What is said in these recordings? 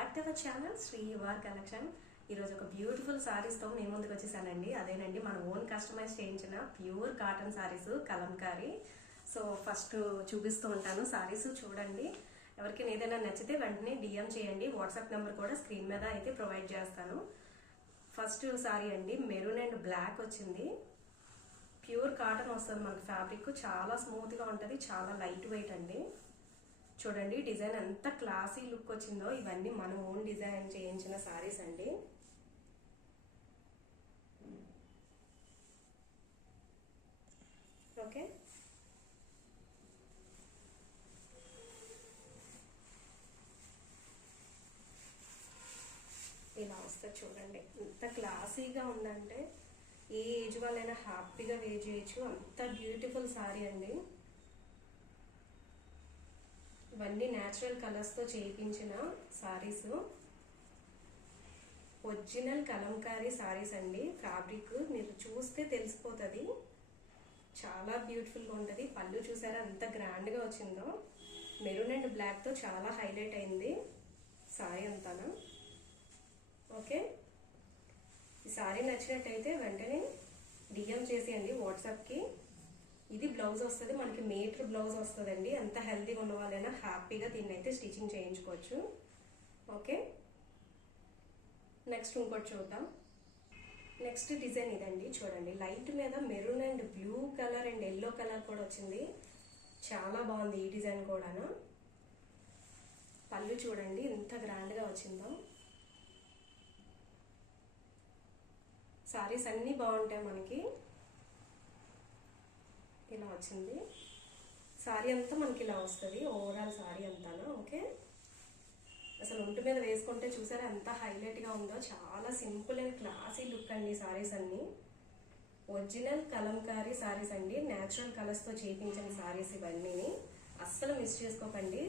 Back to the channel Sri your collection. ఈరోజు ఒక beautiful సారీస్తో మేము ముందుకు వచ్చేసానండి. అదేనండి మన ఓన్ కస్టమైజ్ చేయించిన pure cotton sarees Kalamkari. So first చూపిస్తూ ఉంటాను సారీస్ చూడండి. ఎవరికైనా ఏదైనా నచ్చితే వెంటనే డిఎం చేయండి. వాట్సాప్ నెంబర్ కూడా స్క్రీన్ మీద అయితే ప్రొవైడ్ చేస్తాను. ఫస్ట్ సారీ అండి మెరూన్ అండ్ బ్లాక్ వచ్చింది. ప్యూర్ కాటన్ వస్తుంది మనకి. ఫ్యాబ్రిక్ చాలా స్మూత్గా ఉంటుంది, చాలా లైట్ వెయిట్ అండి. చూడండి డిజైన్ ఎంత క్లాసీ లుక్ వచ్చిందో. ఇవన్నీ మన ఓన్ డిజైన్ చేయించిన సారీస్ అండి. ఓకే, ఇలా వస్తుంది చూడండి. ఎంత క్లాసీగా ఉందంటే ఏ ఏజ్ వాళ్ళైనా హ్యాపీగా వేర్ చేయొచ్చు. అంత బ్యూటిఫుల్ సారీ అండి. ఇవన్నీ న్యాచురల్ కలర్స్తో చేయించిన సారీస్, ఒరిజినల్ కలంకారీ సారీస్ అండి. ఫ్యాబ్రిక్ మీరు చూస్తే తెలిసిపోతుంది, చాలా బ్యూటిఫుల్గా ఉంటుంది. పళ్ళు చూసారా ఎంత గ్రాండ్గా వచ్చిందో. మెరూన్ అండ్ బ్లాక్తో చాలా హైలైట్ అయింది సారీ అంతా. ఓకే, ఈ సారీ నచ్చినట్టయితే వెంటనే డిఎం చేసేయండి వాట్సాప్కి. ఇది బ్లౌజ్ వస్తుంది మనకి, మీటర్ బ్లౌజ్ వస్తుందండి. ఎంత హెల్తీగా ఉన్న వాళ్ళైనా హ్యాపీగా దీన్ని అయితే స్టిచ్చింగ్ చేయించుకోవచ్చు. ఓకే, నెక్స్ట్ ఇంకోటి చూద్దాం. నెక్స్ట్ డిజైన్ ఇదండి చూడండి. లైట్ మీద maroon and blue colour and yellow colour కూడా వచ్చింది. చాలా బాగుంది ఈ డిజైన్ కూడా. పళ్ళు చూడండి ఎంత గ్రాండ్గా వచ్చిందో. సారీస్ అన్నీ బాగుంటాయి మనకి. ఇలా వచ్చింది సారీ అంతా మనకి, ఇలా వస్తుంది ఓవరాల్ సారీ అంతా. ఓకే, అసలు ఒంటి మీద వేసుకుంటే చూసారా ఎంత హైలైట్గా ఉందో. చాలా సింపుల్ అండ్ క్లాసీ లుక్ అండి సారీస్ అన్నీ. ఒరిజినల్ కలంకారీ సారీస్ అండి, న్యాచురల్ కలర్స్తో చేయించిన సారీస్ ఇవన్నీ. అస్సలు మిస్ చేసుకోకండి.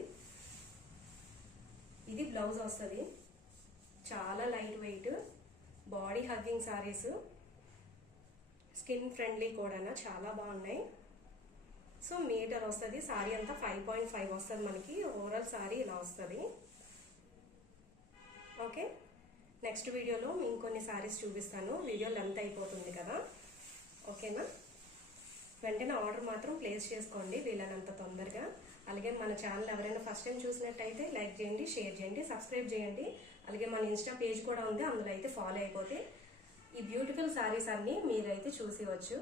ఇది బ్లౌజ్ వస్తుంది, చాలా light weight, body hugging saris, skin friendly కూడా, చాలా బాగున్నాయి. సో మీటర్ వస్తుంది సారీ అంతా 5.5 వస్తుంది మనకి. ఓవరాల్ సారీ ఇలా వస్తుంది. ఓకే, నెక్స్ట్ వీడియోలో మేము కొన్ని సారీస్ చూపిస్తాను. వీడియో లెంత్ అయిపోతుంది కదా. ఓకేనా, వెంటనే ఆర్డర్ మాత్రం ప్లేస్ చేసుకోండి వీలైనంత తొందరగా. అలాగే మన ఛానల్ ఎవరైనా ఫస్ట్ టైం చూసినట్టయితే లైక్ చేయండి, షేర్ చేయండి, సబ్స్క్రైబ్ చేయండి. అలాగే మన ఇన్స్టా పేజ్ కూడా ఉంది, అందులో అయితే ఫాలో అయిపోతే ఈ బ్యూటిఫుల్ సారీస్ అన్నీ మీరైతే చూసివచ్చు.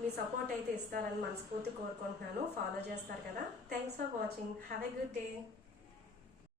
మీ సపోర్ట్ అయితే ఇస్తారని మనస్ఫూర్తి కోరుకుంటున్నాను. ఫాలో చేస్తారు కదా. Thanks for watching. Have a good day.